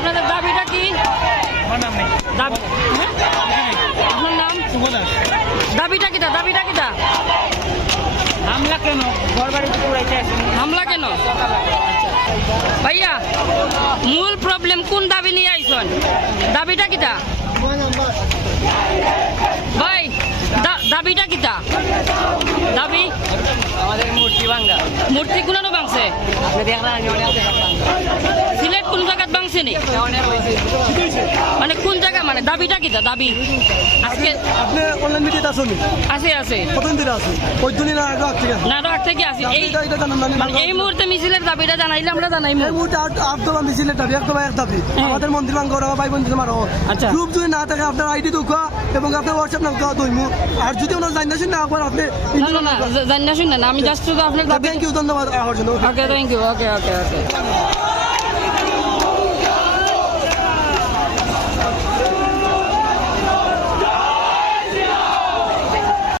আপনাদের দাবিটা কি? আপনার নাম? দাবিটা কিটা? দাবিটা কিটা? হামলা কেন? ঘরবাড়ি পুরাইতে আসেন। হামলা কেন? ভাইয়া মূল প্রবলেম কোন দাবি নিয়ে আইসন? দাবিটা কিটা? ভাই দাবিটা কিটা? দাবি আমাদের মূর্তি ভাঙ্গা। মূর্তি কোন ভাঙছে? আপনি দেখলেন সিলেট কোন জায়গায় ভাঙছে নি? মানে কোন জায়গা, মানে দাবিটা কিটা? দাবি আজকে আপনি অনলাইন মিডিয়াতে আসুন। আছে আছে কতদিন ধরে আছে? ওই দিনই না আগে থেকে না রাত থেকে আসি। এই এটা জানেন না? মানে এই মুহূর্তে মিছিলের দাবিটা জানাইলে আমরা জানাই এই মুহূর্তে আট দফা মিছিলের দাবি, এক দফা এক দাবি। আমাদের মন্দির ভাঙ্গা আমার ভাই বোন মারো। আচ্ছা। গ্রুপ যদি না থাকে আপনার আইডি দুঃখা এবং আপনার হোয়াটসঅ্যাপ নাম দইমু। আর যদি ওনার জানেন না একবার আপনি না না না জানি না শুনে না, আমি জাস্ট শুধু আপনার দাবি। থ্যাংক ইউ, ধন্যবাদ আমার জন্য। Okay thank you. Okay okay okay